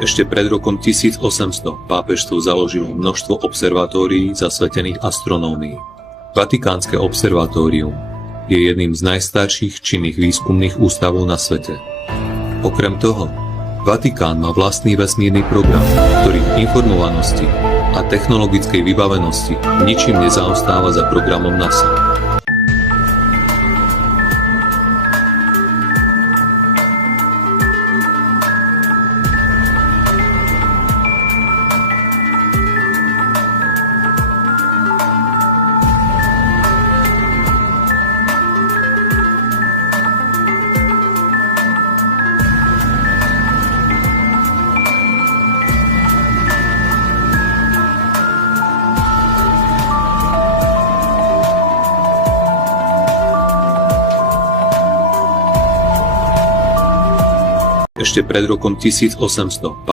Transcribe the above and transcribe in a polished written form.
Ešte pred rokom 1800 pápežstvo založilo množstvo observatórií zasvetených astronómii. Vatikánske observatórium je jedným z najstarších činných výskumných ústavov na svete. Okrem toho, Vatikán má vlastný vesmírny program, ktorý v informovanosti a technologickej vybavenosti ničím nezaostáva za programom NASA. Ešte pred rokom 1800